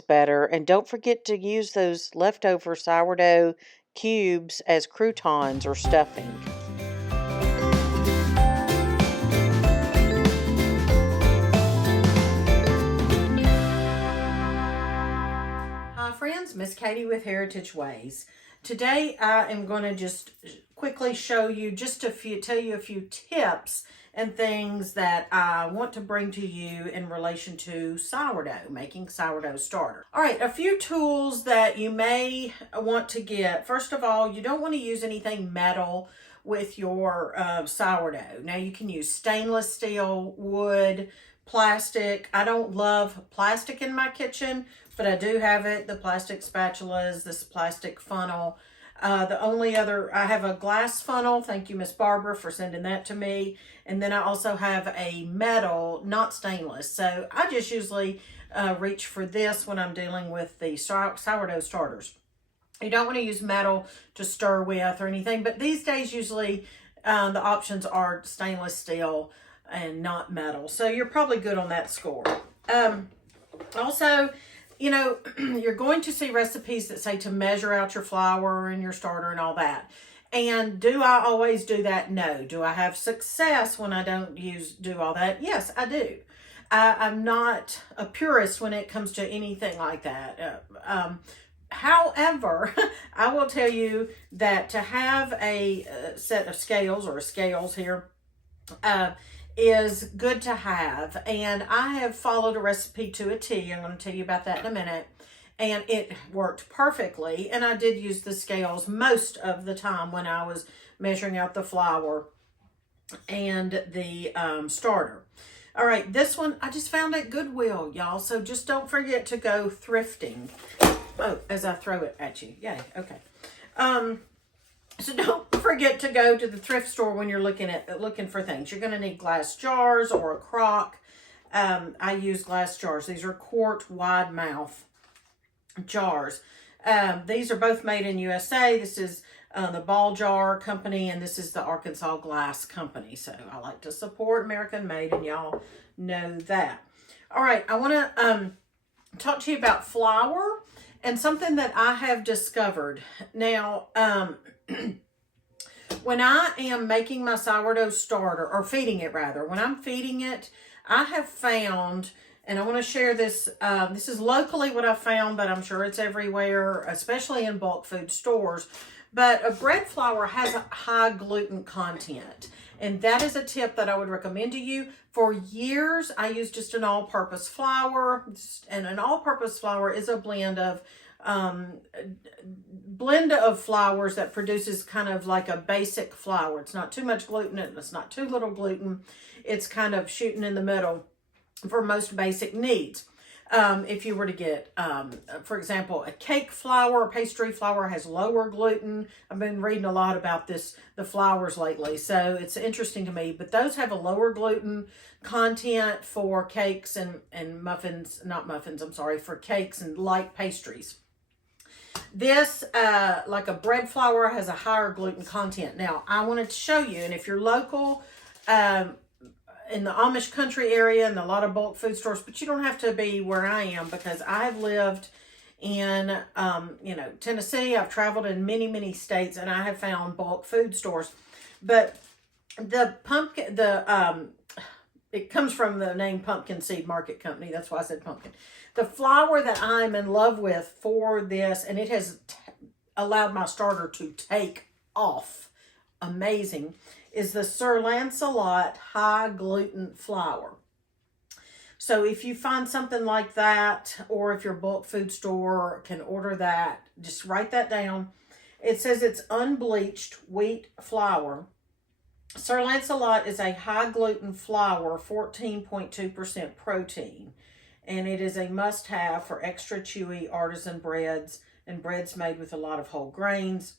better. And don't forget to use those leftover sourdough cubes as croutons or stuffing. Hi friends, Miss Katie with Heritage Ways. Today I am going to just quickly show you tell you a few tips and things that I want to bring to you in relation to sourdough, making sourdough starter. All right, a few tools that you may want to get. First of all, you don't want to use anything metal with your sourdough. Now you can use stainless steel, wood, plastic. I don't love plastic in my kitchen, but I do have it. The plastic spatulas, this plastic funnel. The only other, I have a glass funnel. Thank you, Miss Barbara, for sending that to me. And then I also have a metal, not stainless. So I just usually reach for this when I'm dealing with the sourdough starters. You don't want to use metal to stir with or anything, but these days usually the options are stainless steel and not metal. So you're probably good on that score. Also, you know, you're going to see recipes that say to measure out your flour and your starter and all that. And do I always do that? No. Do I have success when I don't do all that? Yes, I do. I'm not a purist when it comes to anything like that. However, I will tell you that to have a set of scales or scales here is good to have. And I have followed a recipe to a T. I'm going to tell you about that in a minute. And it worked perfectly. And I did use the scales most of the time when I was measuring out the flour and the starter. All right, this one I just found at Goodwill, y'all. So just don't forget to go thrifting. Oh, as I throw it at you. Yay, okay. So don't forget to go to the thrift store when you're looking for things. You're going to need glass jars or a crock. I use glass jars. These are quart wide mouth jars. These are both made in USA. This is the Ball Jar Company, and this is the Arkansas Glass Company. So I like to support American made, and y'all know that. All right, I want to talk to you about flour and something that I have discovered. Now, when I am making my sourdough starter, or feeding it rather, when I'm feeding it, I have found, and I want to share this, this is locally what I found, but I'm sure it's everywhere, especially in bulk food stores, but a bread flour has a high gluten content. And that is a tip that I would recommend to you. For years, I used just an all-purpose flour, and an all-purpose flour is a blend of flours that produces kind of like a basic flour. It's not too much gluten and it's not too little gluten. It's kind of shooting in the middle for most basic needs. If you were to get, for example, a cake flour, a pastry flour has lower gluten. I've been reading a lot about the flours lately, so it's interesting to me. But those have a lower gluten content for cakes and muffins, not muffins, I'm sorry, for cakes and light pastries. This, like a bread flour, has a higher gluten content. Now, I wanted to show you, and if you're local, in the Amish country area and a lot of bulk food stores, but you don't have to be where I am, because I have lived in, Tennessee. I've traveled in many, many states, and I have found bulk food stores. But the pumpkin, it comes from the name Pumpkin Seed Market Company. That's why I said pumpkin. The flour that I'm in love with for this, and it has allowed my starter to take off, amazing, is the Sir Lancelot high gluten flour. So if you find something like that, or if your bulk food store can order that, just write that down. It says it's unbleached wheat flour. Sir Lancelot is a high gluten flour, 14.2% protein, and it is a must-have for extra chewy artisan breads and breads made with a lot of whole grains,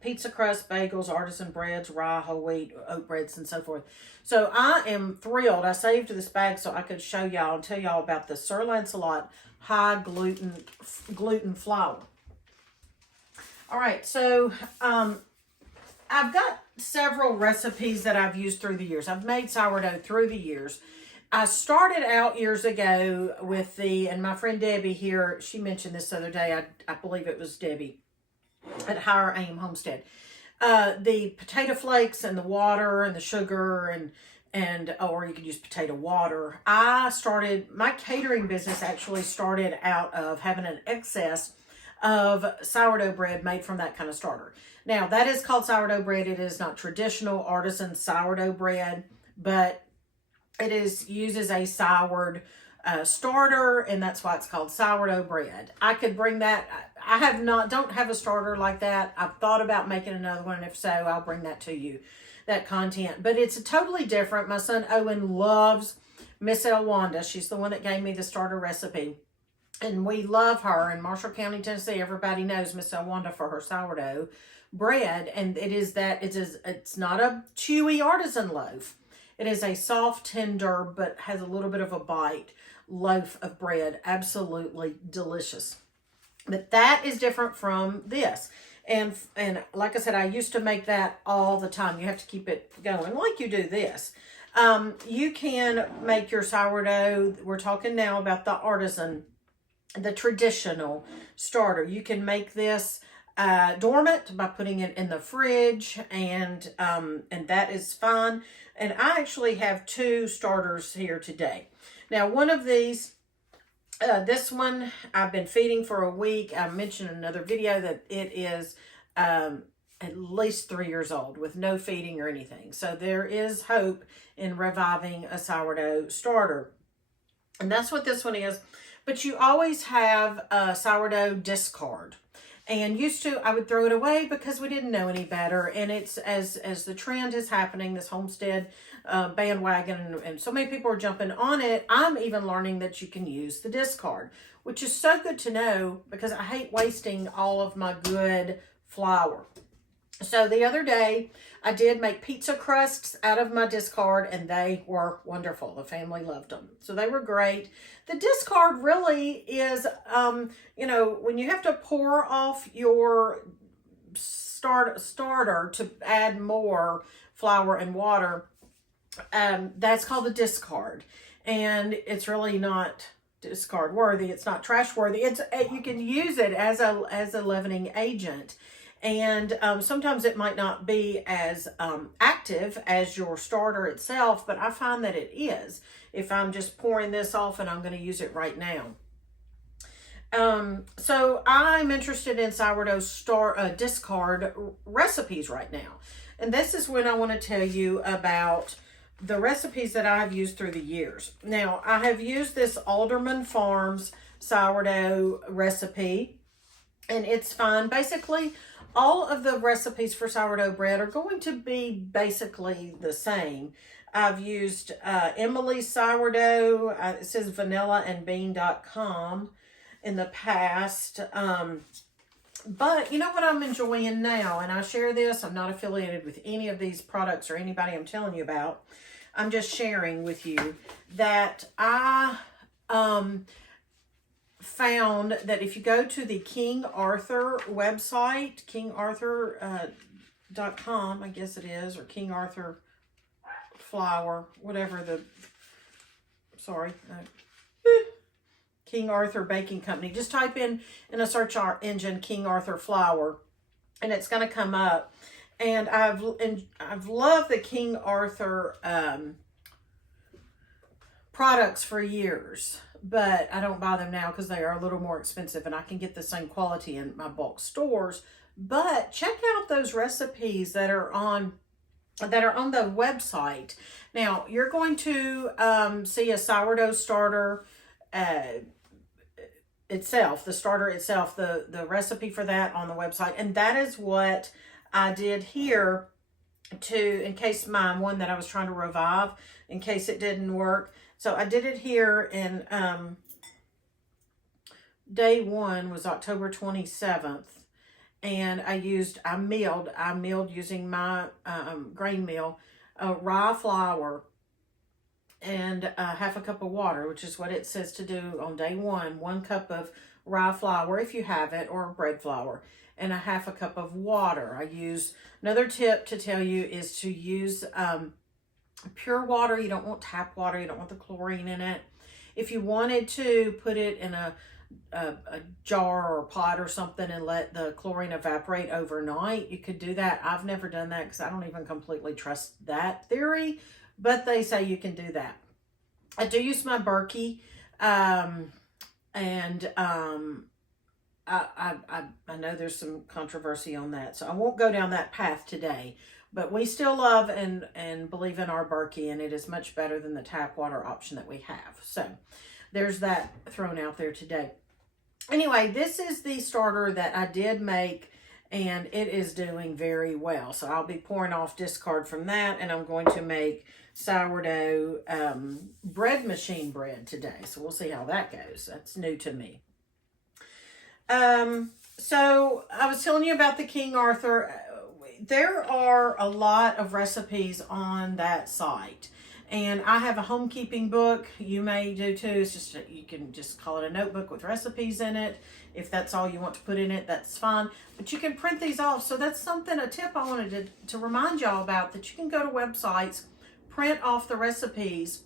pizza crust, bagels, artisan breads, rye, whole wheat, oat breads, and so forth. So I am thrilled. I saved this bag so I could show y'all and tell y'all about the Sir Lancelot high gluten flour. All right, so I've got several recipes that I've used through the years. I've made sourdough through the years. I started out years ago with and my friend Debbie here, she mentioned this the other day, I believe it was Debbie at Higher Aim Homestead. The potato flakes and the water and the sugar or you could use potato water. My catering business actually started out of having an excess of sourdough bread made from that kind of starter. Now, that is called sourdough bread. It is not traditional artisan sourdough bread, but it uses a soured starter, and that's why it's called sourdough bread. I could bring that. I don't have a starter like that. I've thought about making another one. If so, I'll bring that to you, that content. But it's totally different. My son Owen loves Miss Elwanda. She's the one that gave me the starter recipe. And we love her in Marshall County, Tennessee. Everybody knows Miss Elwanda for her sourdough bread. And it's not a chewy artisan loaf. It is a soft, tender, but has a little bit of a bite loaf of bread. Absolutely delicious. But that is different from this. And like I said, I used to make that all the time. You have to keep it going like you do this. You can make your sourdough. We're talking now about the artisan, the traditional starter. You can make this dormant by putting it in the fridge, and that is fine. And I actually have 2 starters here today. Now, one of these, this one I've been feeding for a week. I mentioned in another video that it is at least 3 years old with no feeding or anything. So there is hope in reviving a sourdough starter. And that's what this one is. But you always have a sourdough discard. And used to, I would throw it away because we didn't know any better. And it's as the trend is happening, this homestead bandwagon, and so many people are jumping on it. I'm even learning that you can use the discard, which is so good to know because I hate wasting all of my good flour. So the other day, I did make pizza crusts out of my discard, and they were wonderful. The family loved them. So they were great. The discard really is, when you have to pour off your starter to add more flour and water, that's called the discard. And it's really not discard worthy. It's not trash worthy. You can use it as a leavening agent. And sometimes it might not be as active as your starter itself, but I find that it is if I'm just pouring this off, and I'm going to use it right now. So I'm interested in sourdough discard recipes right now. And this is when I want to tell you about the recipes that I've used through the years. Now, I have used this Alderman Farms sourdough recipe, and it's fine. Basically, all of the recipes for sourdough bread are going to be basically the same. I've used Emily's sourdough. It says vanillaandbean.com in the past. But you know what I'm enjoying now, and I share this. I'm not affiliated with any of these products or anybody I'm telling you about. I'm just sharing with you that I found that if you go to the King Arthur website, kingarthur.com, I guess it is, or King Arthur flour, whatever King Arthur Baking Company. Just type in a search engine King Arthur flour, and it's going to come up. And I've loved the King Arthur products for years, but I don't buy them now because they are a little more expensive, and I can get the same quality in my bulk stores. But check out those recipes that are on the website. Now, you're going to see a sourdough starter itself, the starter itself, the recipe for that on the website. And that is what I did here in case my one that I was trying to revive, in case it didn't work. So I did it here in day 1 was October 27th. And I milled using my grain mill, rye flour, and half a cup of water, which is what it says to do on day 1. 1 cup of rye flour, if you have it, or bread flour, and a half a cup of water. Another tip to tell you is to use pure water. You don't want tap water. You don't want the chlorine in it. If you wanted to put it in a jar or pot or something and let the chlorine evaporate overnight, you could do that. I've never done that because I don't even completely trust that theory, but they say you can do that. I do use my Berkey, I know there's some controversy on that, so I won't go down that path today. But we still love and believe in our Berkey, and it is much better than the tap water option that we have. So there's that thrown out there today. Anyway, this is the starter that I did make, and it is doing very well. So I'll be pouring off discard from that, and I'm going to make sourdough bread machine bread today. So we'll see how that goes. That's new to me. So I was telling you about the King Arthur. There are a lot of recipes on that site, and I have a homekeeping book. You may do too. It's just, you can just call it a notebook with recipes in it. If that's all you want to put in it, that's fine. But you can print these off. So that's something, a tip I wanted to remind y'all about, that you can go to websites, print off the recipes,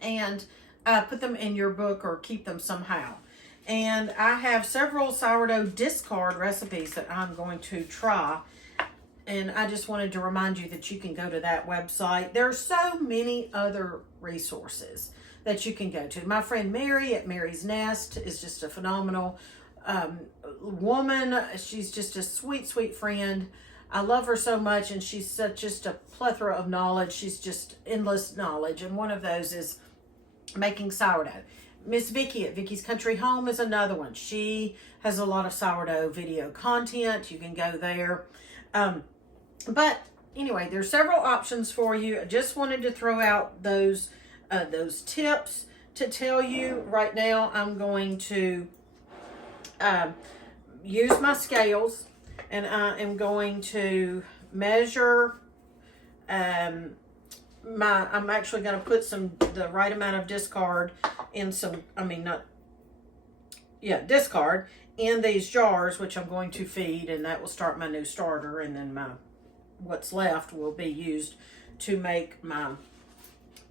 and put them in your book or keep them somehow. And I have several sourdough discard recipes that I'm going to try. And I just wanted to remind you that you can go to that website. There are so many other resources that you can go to. My friend Mary at Mary's Nest is just a phenomenal woman. She's just a sweet, sweet friend. I love her so much, and she's just a plethora of knowledge. She's just endless knowledge, and one of those is making sourdough. Miss Vicky at Vicky's Country Home is another one. She has a lot of sourdough video content. You can go there. But anyway, there's several options for you. I just wanted to throw out those tips to tell you. Right now, I'm going to use my scales, and I am going to measure. I'm actually going to put the right amount of discard in discard in these jars, which I'm going to feed, and that will start my new starter, and then what's left will be used to make my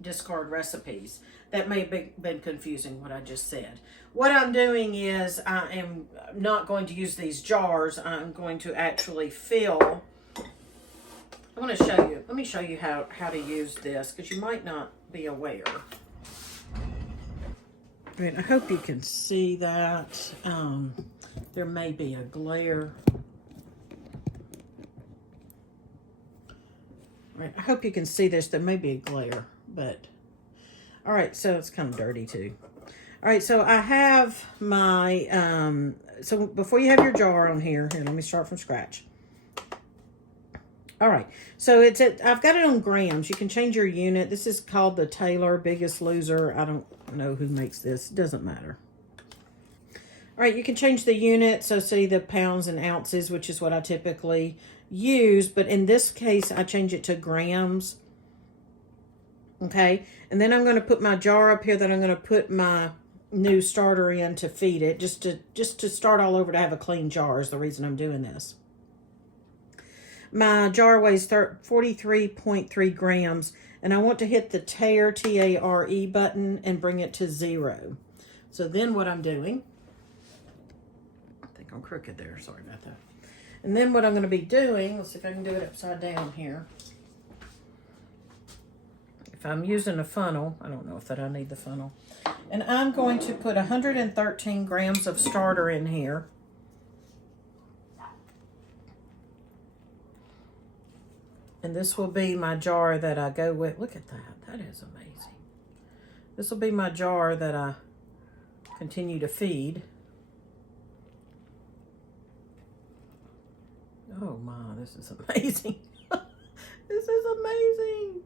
discard recipes. That may have been confusing what I just said. What I'm doing is I am not going to use these jars. I'm going to actually fill. I want to show you. Let me show you how to use this, because you might not be aware. I mean, I hope you can see that. There may be a glare. Right, I hope you can see this. There may be a glare, but all right. So it's kind of dirty too. All right, so I have my so before you have your jar on here, let me start from scratch. All right, so I've got it on grams. You can change your unit. This is called the Taylor Biggest Loser. I don't know who makes this. It doesn't matter. All right, you can change the unit. So see the pounds and ounces, which is what I typically use. But in this case, I change it to grams. Okay, and then I'm going to put my jar up here that I'm going to put my new starter in to feed it. Just to start all over, to have a clean jar is the reason I'm doing this. My jar weighs 43.3 grams, and I want to hit the tare, T-A-R-E button, and bring it to 0. So then what I'm doing, I think I'm crooked there, sorry about that. And then what I'm going to be doing, let's see if I can do it upside down here. If I'm using a funnel, I don't know if I need the funnel. And I'm going to put 113 grams of starter in here. And this will be my jar that I go with. Look at that. That is amazing. This will be my jar that I continue to feed. Oh my, this is amazing. This is amazing.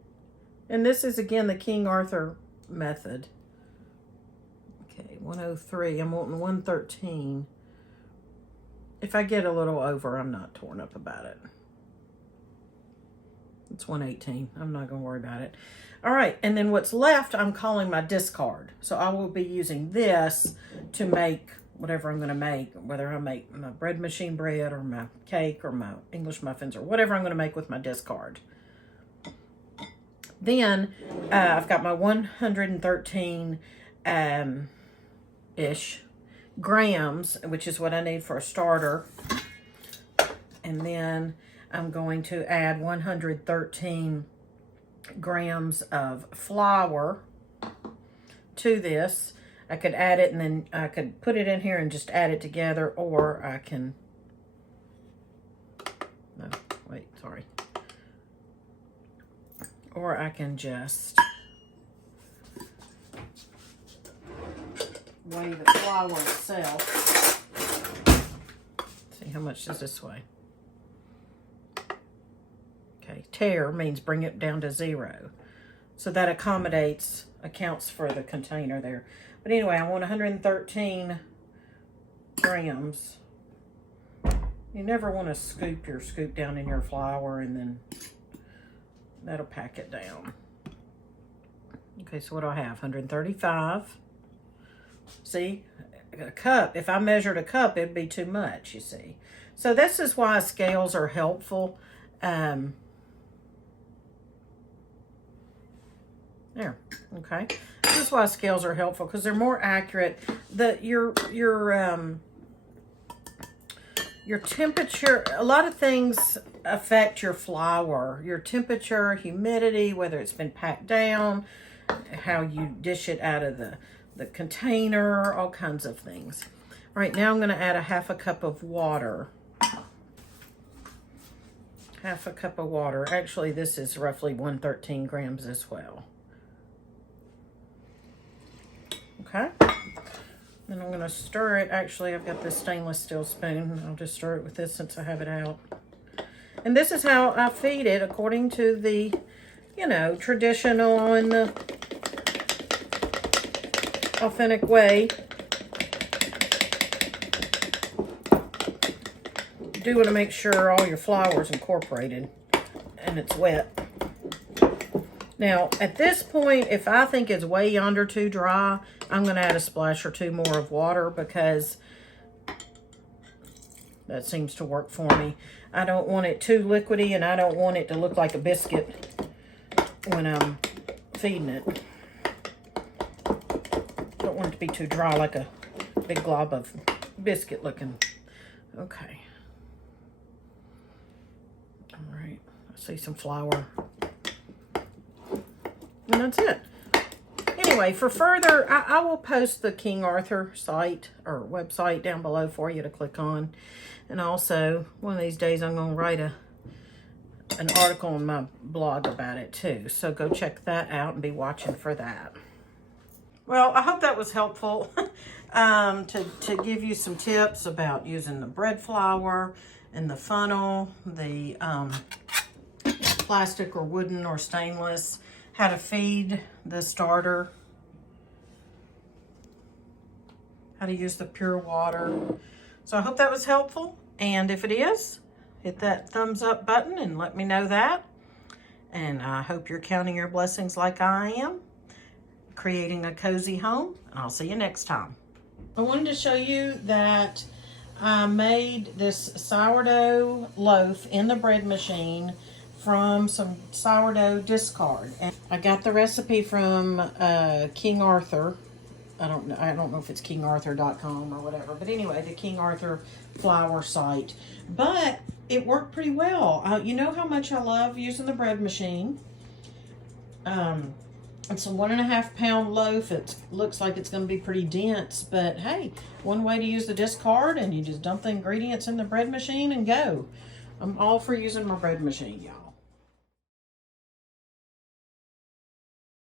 And this is, again, the King Arthur method. Okay, 103. I'm wanting 113. If I get a little over, I'm not torn up about it. It's 118. I'm not going to worry about it. All right, and then what's left, I'm calling my discard. So I will be using this to make whatever I'm going to make, whether I make my bread machine bread or my cake or my English muffins or whatever I'm going to make with my discard. Then I've got my 113 ish grams, which is what I need for a starter. And then I'm going to add 113 grams of flour to this. I could add it and then I could put it in here and just add it together, or I can, no, wait, sorry. Or I can just weigh the flour itself. See, how much does this weigh? Okay, tare means bring it down to 0. So that accounts for the container there. But anyway, I want 113 grams. You never want to scoop your scoop down in your flour, and then that'll pack it down. Okay, so what do I have? 135. See, a cup. If I measured a cup, it'd be too much, you see. So this is why scales are helpful. There, okay. This is why scales are helpful, because they're more accurate. Your temperature, a lot of things affect your flour. Your temperature, humidity, whether it's been packed down, how you dish it out of the container, all kinds of things. All right, now I'm going to add a half a cup of water. Half a cup of water. Actually, this is roughly 113 grams as well. Okay. Then I'm going to stir it. Actually, I've got this stainless steel spoon. I'll just stir it with this since I have it out. And this is how I feed it according to the, you know, traditional and the authentic way. You do want to make sure all your flour is incorporated and it's wet. Now, at this point, if I think it's way yonder too dry, I'm going to add a splash or two more of water, because that seems to work for me. I don't want it too liquidy, and I don't want it to look like a biscuit when I'm feeding it. Don't want it to be too dry, like a big glob of biscuit looking. Okay. All right. I see some flour. And that's it. Anyway, for further, I will post the King Arthur site or website down below for you to click on. And also, one of these days, I'm going to write an article on my blog about it too. So go check that out and be watching for that. Well, I hope that was helpful to give you some tips about using the bread flour and the funnel, the plastic or wooden or stainless, how to feed the starter, how to use the pure water. So I hope that was helpful. And if it is, hit that thumbs up button and let me know that. And I hope you're counting your blessings like I am, creating a cozy home. And I'll see you next time. I wanted to show you that I made this sourdough loaf in the bread machine from some sourdough discard. And I got the recipe from King Arthur. I don't know if it's kingarthur.com or whatever, but anyway, the King Arthur flour site. But it worked pretty well. You know how much I love using the bread machine. It's a 1.5 pound loaf. It looks like it's going to be pretty dense, but hey, one way to use the discard, and you just dump the ingredients in the bread machine and go. I'm all for using my bread machine, y'all.